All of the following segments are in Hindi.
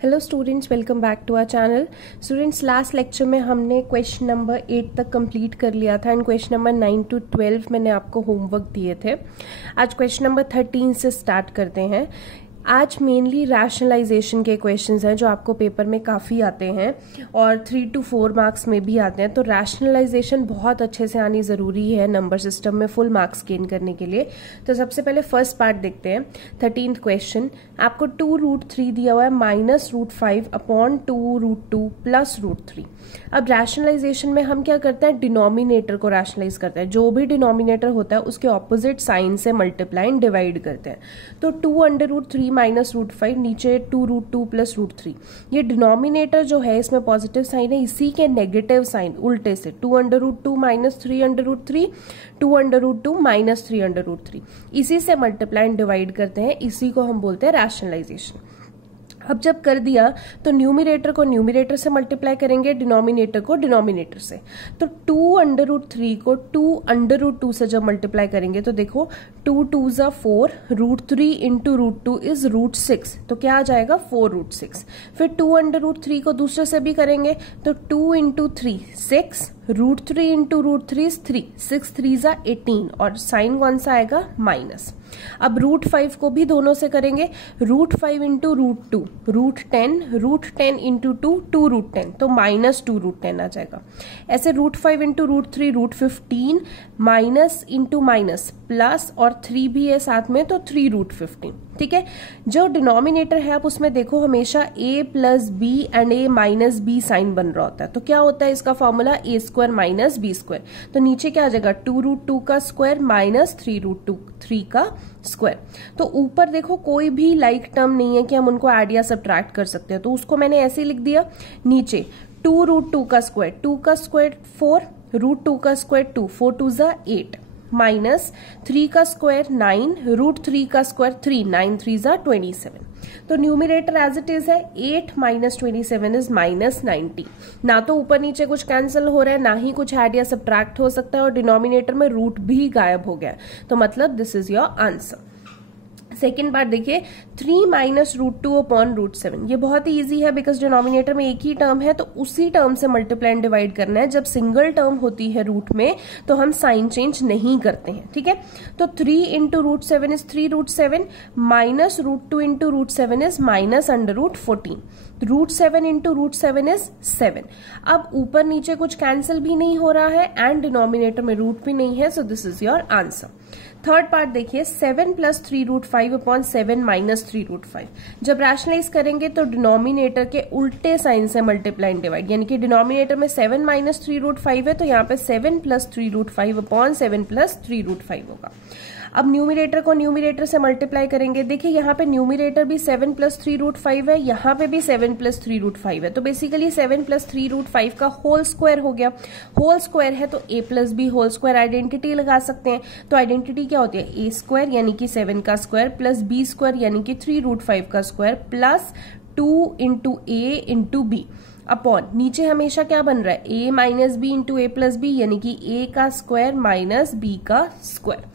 Hello students, welcome back to our channel. Students, last lecture में हमने क्वेश्चन नंबर 8 तक कंप्लीट कर लिया था एंड क्वेश्चन नंबर 9 to 12 मैंने आपको होमवर्क दिए थे। आज क्वेश्चन नंबर 13 से स्टार्ट करते हैं। आज मेनली रैशनलाइजेशन के क्वेश्चंस हैं जो आपको पेपर में काफ़ी आते हैं और 3 to 4 मार्क्स में भी आते हैं। तो रैशनलाइजेशन बहुत अच्छे से आनी ज़रूरी है नंबर सिस्टम में फुल मार्क्स गेन करने के लिए। तो सबसे पहले फर्स्ट पार्ट देखते हैं। 13th क्वेश्चन, आपको 2√3 दिया हुआ है -√5 अपॉन 2√2 प्लस √3। अब रैशनलाइजेशन में हम क्या करते हैं, डिनोमिनेटर को रैशनलाइज करते हैं। जो भी डिनोमिनेटर होता है उसके ऑपोजिट साइन से मल्टीप्लाई एंड डिवाइड करते हैं। तो 2√3 माइनस √5, नीचे 2√2 प्लस √3। ये डिनोमिनेटर जो है इसमें पॉजिटिव साइन है, इसी के नेगेटिव साइन उल्टे से 2√2 माइनस 3√3, 2√2 माइनस 3√3, इसी से मल्टीप्लाई एंड डिवाइड करते हैं। इसी को हम बोलते हैं रैशनलाइजेशन। अब जब कर दिया तो न्यूमिनेटर को न्यूमिनेटर से मल्टीप्लाई करेंगे, डिनोमिनेटर को डिनोमिनेटर से। तो 2√3 को 2√2 से जब मल्टीप्लाई करेंगे तो देखो 2 2s are 4, √3 इंटू √2 इज √6, तो क्या आ जाएगा 4√6। फिर 2√3 को दूसरे से भी करेंगे तो 2 into 3 6, √3 into √3 is 3, 6 3s are 18 और साइन कौन सा आएगा माइनस। अब √5 को भी दोनों से करेंगे, √5 इंटू √2 √10 इंटू 2 2√10, तो माइनस 2√10 आ जाएगा। ऐसे √5 into √3 √15, minus into minus plus और 3 भी है साथ में तो 3√15। ठीक है, जो डिनोमिनेटर है आप उसमें देखो हमेशा a plus b and a minus b sign बन रहा होता है। तो क्या होता है इसका फॉर्मूला, a² माइनस b²। तो नीचे क्या आ जाएगा 2√2 का स्क्वायर माइनस 3√3 का स्क्वायर। तो ऊपर देखो कोई भी लाइक टर्म नहीं है कि हम उनको ऐड या सब्ट्रैक्ट कर सकते हैं, तो उसको मैंने ऐसे लिख दिया। नीचे 2√2 का स्क्वायर 2 का स्क्वायर 4, √2 का स्क्वायर 2, 4 2s are 8, माइनस 3 का स्क्वायर 9, √3 का स्क्वायर 3, 9 3s are 27। तो न्यूमिनेटर एज इट इज है 8 माइनस 27 इज माइनस 90। ना तो ऊपर नीचे कुछ कैंसिल हो रहा है, ना ही कुछ ऐड या सब्ट्रैक्ट हो सकता है, और डिनोमिनेटर में रूट भी गायब हो गया। तो मतलब this is your answer. Second part देखिए, 3 माइनस √2 अपॉन √7। ये बहुत ही ईजी है बिकॉज डिनोमिनेटर में एक ही टर्म है, तो उसी टर्म से मल्टीप्लाई एंड डिवाइड करना है। जब सिंगल टर्म होती है रूट में तो हम साइन चेंज नहीं करते हैं। ठीक है, तो 3 into √7 is 3√7, minus √2 into √7 is minus √14, √7 into √7 is 7। अब ऊपर नीचे कुछ कैंसिल भी नहीं हो रहा है एंड डिनोमिनेटर में रूट भी नहीं है, so this is your answer. Third part देखिए, 7 प्लस 3√5 अपॉन 7 माइनस 3√5। जब रैशनलाइज करेंगे तो डिनोमिनेटर के उल्टे साइन से मल्टीप्लाई एंड डिवाइड, यानी कि डिनोमिनेटर में 7 माइनस 3√5 है तो यहाँ पे 7 प्लस 3√5 अपॉन 7 प्लस 3√5 होगा। अब न्यूमिनेटर को न्यूमिनेटर से मल्टीप्लाई करेंगे। देखिए यहाँ पे न्यूमिनेटर भी 7 प्लस 3√5 है, यहाँ पे भी 7 प्लस 3√5 है, तो बेसिकली 7 प्लस 3√5 का होल स्क्वायर हो गया। होल स्क्वायर है तो a plus b whole square identity लगा सकते हैं। तो आइडेंटिटी क्या होती है, a² यानी कि 7 का स्क्वायर प्लस b² यानी कि 3√5 का square plus 2 into a into b upon नीचे हमेशा क्या बन रहा है, a minus b into a plus b यानी कि a का स्क्वायर माइनस b का स्क्वायर।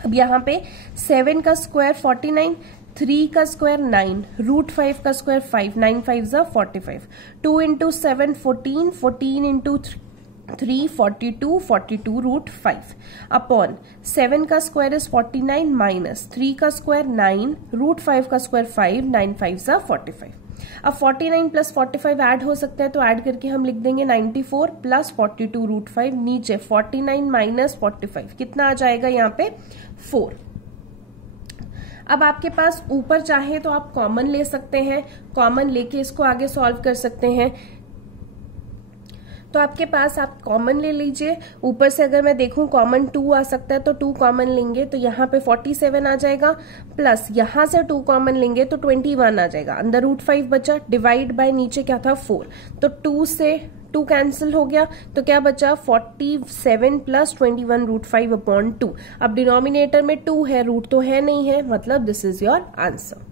अब यहाँ पे 7 का स्क्वायर 49, 3 का स्क्वायर 9, √5 का square 5, 9 5s are 45, 2 into 7 14, 14 into 3 42, 42 √5 upon 7 का स्क्वायर इज 49 माइनस 3 का स्क्वायर 9, √5 का स्क्वायर 5, 9 5s are 45। अब 49 प्लस 45 ऐड हो सकते हैं, तो ऐड करके हम लिख देंगे 94 प्लस 42 √5। नीचे 49 माइनस 45 कितना आ जाएगा यहाँ पे 4। अब आपके पास ऊपर चाहे तो आप कॉमन ले सकते हैं, कॉमन लेके इसको आगे सॉल्व कर सकते हैं। तो आपके पास आप कॉमन ले लीजिए। ऊपर से अगर मैं देखूं कॉमन 2 आ सकता है तो 2 कॉमन लेंगे तो यहाँ पे 47 आ जाएगा, प्लस यहाँ से 2 कॉमन लेंगे तो 21 आ जाएगा। अंदर √5 बचा, डिवाइड बाय नीचे क्या था 4, तो 2 से 2 कैंसिल हो गया तो क्या बचा 47 प्लस 21 √5 अपॉन 2। अब डिनोमिनेटर में 2 है, रूट तो है नहीं है, मतलब this is your answer.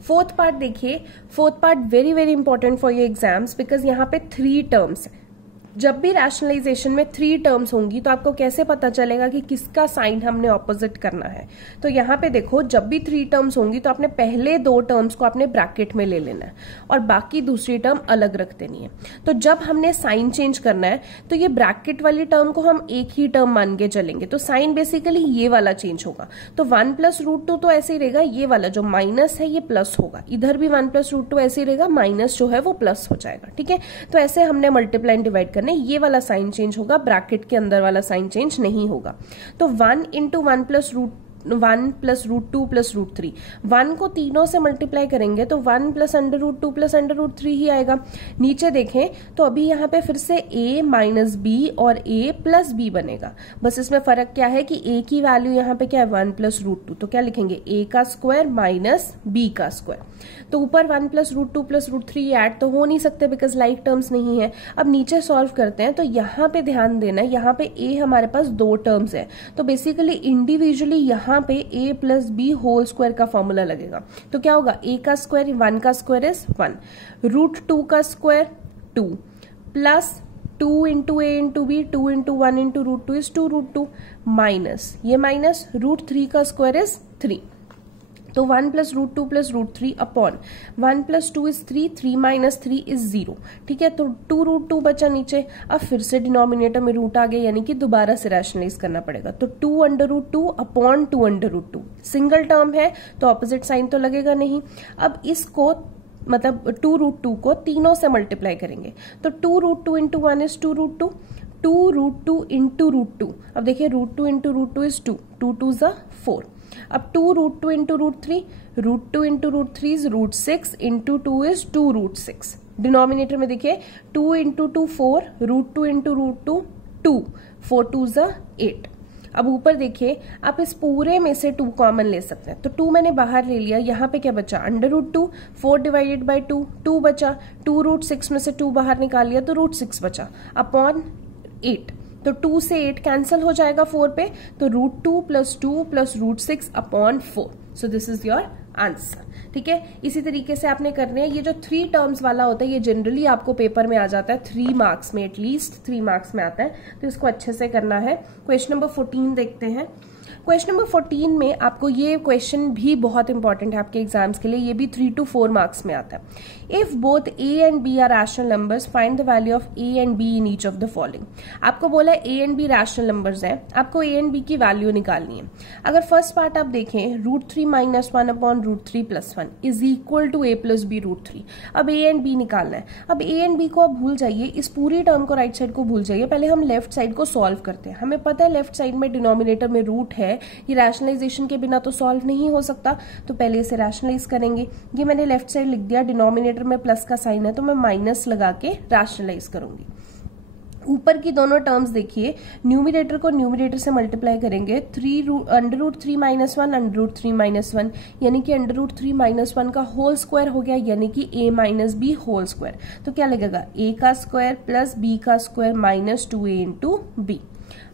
Fourth part देखिए, fourth part very very important for your exams because यहाँ पे 3 टर्म्स है। जब भी रैशनलाइजेशन में 3 टर्म्स होंगी तो आपको कैसे पता चलेगा कि किसका साइन हमने ऑपोजिट करना है। तो यहाँ पे देखो, जब भी 3 टर्म्स होंगी तो आपने पहले 2 टर्म्स को आपने ब्रैकेट में ले लेना है और बाकी दूसरी टर्म अलग रख देनी है। तो जब हमने साइन चेंज करना है तो ये ब्रैकेट वाली टर्म को हम एक ही टर्म मान के चलेंगे, तो साइन बेसिकली ये वाला चेंज होगा। तो 1 + √2 तो ऐसे ही रहेगा, ये वाला जो माइनस है ये प्लस होगा, इधर भी 1 + √2 ऐसे ही रहेगा, माइनस जो है वो प्लस हो जाएगा। ठीक है, तो ऐसे हमने मल्टीप्लाई एंड डिवाइड करने, ये वाला साइन चेंज होगा, ब्रैकेट के अंदर वाला साइन चेंज नहीं होगा। तो 1 × 1 + √2 + √3, 1 को तीनों से मल्टीप्लाई करेंगे तो 1 + √2 + √3 ही आएगा। नीचे देखें तो अभी यहाँ पे फिर से a - b और a + b बनेगा, बस इसमें फर्क क्या है कि a की वैल्यू यहाँ पे क्या है 1 + √2, तो क्या लिखेंगे a का स्क्वायर माइनस b का स्क्वायर। तो ऊपर 1 + √2 + √3 ऐड तो हो नहीं सकते बिकॉज लाइक टर्म्स नहीं है। अब नीचे सॉल्व करते हैं तो यहाँ पे ध्यान देना है, यहाँ पे a हमारे पास 2 टर्म्स है, तो बेसिकली इंडिविजुअली यहाँ पे a + b होल स्क्वायर का फॉर्मूला लगेगा। तो क्या होगा, a का स्क्वायर 1 का स्क्वायर इज 1, √2 का square 2 plus 2 × a × b, 2 × 1 × √2 is 2 √2 minus ये माइनस √3 का स्क्वायर इज 3। तो 1 + √2 + √3 अपॉन 1 + 2 इज 3, 3 - 3 इज 0। ठीक है, तो 2 √2 बचा नीचे। अब फिर से डिनोमिनेटर में रूट आ गया, यानी कि दोबारा से रैशनलाइज करना पड़ेगा। तो 2 √2 अपॉन 2 √2, सिंगल टर्म है तो ऑपोजिट साइन तो लगेगा नहीं। अब इसको मतलब 2 √2 को तीनों से मल्टीप्लाई करेंगे, तो 2 √2 × 1 इज 2 √2, 2 √2 × √2। अब देखिए √2 × √2 इज 2, 2 2 = 4। अब 2 √2 × √3, √2 × √3 इज √6, × 2 इज 2 √6। डिनोमिनेटर में देखिए 2 × 2 4, √2 × √2 2, 4 2 = 8। अब ऊपर देखिए, आप इस पूरे में से 2 कॉमन ले सकते हैं, तो 2 मैंने बाहर ले लिया, यहाँ पे क्या बचा √2, 4 / 2, 2 बचा, 2 √6 में से 2 बाहर निकाल लिया तो √6 बचा अपॉन 8। तो 2 से 8 कैंसिल हो जाएगा 4 पे, तो √2 + 2 + √6 upon 4। So this is your answer. ठीक है, इसी तरीके से आपने करने हैं। ये जो 3 टर्म्स वाला होता है ये जनरली आपको पेपर में आ जाता है 3 मार्क्स में, एटलीस्ट 3 मार्क्स में आता है, तो इसको अच्छे से करना है। क्वेश्चन नंबर 14 देखते हैं। क्वेश्चन नंबर 14 में आपको ये क्वेश्चन भी बहुत इंपॉर्टेंट है आपके एग्जाम्स के लिए, ये भी 3 to 4 मार्क्स में आता है। If both a and b are rational numbers, find the value of a and b in each of the following. आपको बोला है a and b rational numbers है, आपको a एंड b की वैल्यू निकालनी है। अगर फर्स्ट पार्ट आप देखें, √3 - 1 upon √3 + 1 is equal to a + b √3। अब a एंड b निकालना है। अब a एंड b को आप भूल जाइए, इस पूरी टर्म को राइट साइड को भूल जाइए, पहले हम लेफ्ट साइड को सॉल्व करते हैं। हमें पता है लेफ्ट साइड में डिनोमिनेटर में रूट है, ये रैशनलाइजेशन के बिना तो सॉल्व नहीं हो सकता, तो पहले इसे रैशनलाइज करेंगे। ये मैंने लेफ्ट साइड लिख दिया, डिनोमिनेटर में प्लस का साइन है तो मैं माइनस लगा के रैशनलाइज करूंगी। ऊपर की दोनों टर्म्स देखिए, न्यूमिनेटर को न्यूमिनेटर से मल्टीप्लाई करेंगे, √3 - 1 √3 - 1 यानी कि √3 - 1 का होल स्क्वायर हो गया, यानी कि a - b होल स्क्वायर। तो क्या लगेगा, a का स्क्वायर प्लस b का square minus 2a × b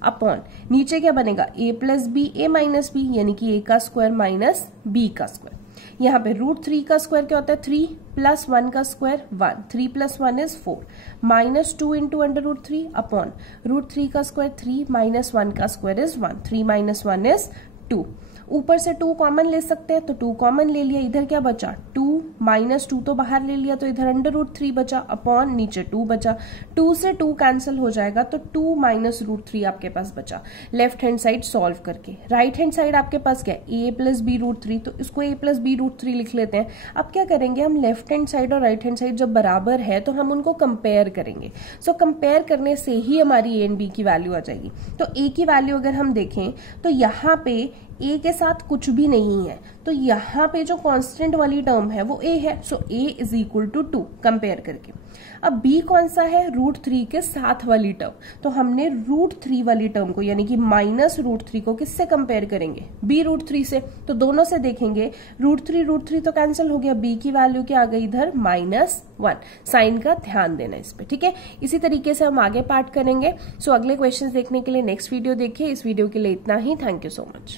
upon नीचे क्या बनेगा, a + b a - b यानी कि a का स्क्वायर माइनस b का स्क्वायर। यहाँ पे √3 का स्क्वायर क्या होता है 3 प्लस 1 का स्क्वायर 1, 3 + 1 इज 4 माइनस 2 × √3 अपॉन √3 का स्क्वायर 3 माइनस 1 का स्क्वायर इज 1, 3 - 1 इज 2। ऊपर से 2 कॉमन ले सकते हैं तो 2 कॉमन ले लिया, इधर क्या बचा 2 माइनस 2 तो बाहर ले लिया, तो इधर √3 बचा अपॉन नीचे 2 बचा, 2 से 2 कैंसिल हो जाएगा तो 2 माइनस √3 आपके पास बचा। लेफ्ट हैंड साइड सॉल्व करके राइट हैंड साइड आपके पास क्या है a + b √3, तो इसको a + b √3 लिख लेते हैं। अब क्या करेंगे, हम लेफ्ट हैंड साइड और राइट हैंड साइड जब बराबर है तो हम उनको कंपेयर करेंगे। सो कंपेयर करने से ही हमारी a एंड b की वैल्यू आ जाएगी। तो a की वैल्यू अगर हम देखें तो यहाँ पे a के साथ कुछ भी नहीं है, तो यहाँ पे जो कांस्टेंट वाली टर्म है वो a है, so a is equal to 2 compare करके। अब b कौन सा है, √3 के साथ वाली टर्म, तो हमने √3 वाली टर्म को यानी कि माइनस √3 को किससे कंपेयर करेंगे, b √3 से। तो दोनों से देखेंगे, √3 तो कैंसिल हो गया, b की वैल्यू क्या आ गई इधर -1। साइन का ध्यान देना इस पे, ठीक है। इसी तरीके से हम आगे पार्ट करेंगे। सो अगले क्वेश्चन देखने के लिए नेक्स्ट वीडियो देखिए। इस वीडियो के लिए इतना ही, थैंक यू सो मच।